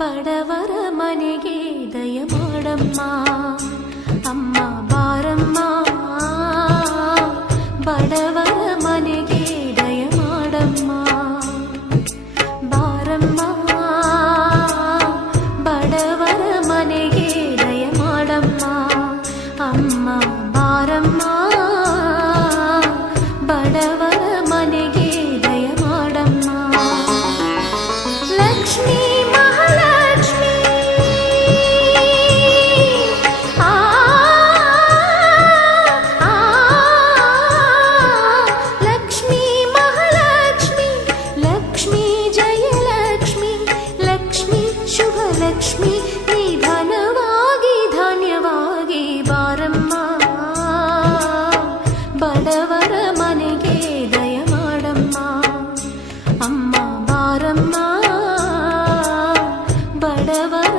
ಬಡವರ ಮನೆಗೆ ದಯ ಮಾಡಮ್ಮ ಅಮ್ಮ ಬಾರಮ್ಮ ಬಡವರ ಮನೆಗೆ ದಯ ಮಾಡಮ್ಮ ಬಾರಮ್ಮ ಬಡವರ ಮನೆಗೆ ದಯ ಮಾಡಮ್ಮ ಅಮ್ಮ ಬಾರಮ್ಮ ಬಡವರ ಮನೆಗೆ ದಯ ಮಾಡಮ್ಮ ಲಕ್ಷ್ಮೀ ಲಕ್ಷ್ಮಿ ನಿಧನವಾಗಿ ಧಾನ್ಯವಾಗಿ ಬಾರಮ್ಮ ಬಡವರ ಮನೆಗೆ ದಯ ಮಾಡಮ್ಮ ಅಮ್ಮ ಬಾರಮ್ಮ ಬಡವರ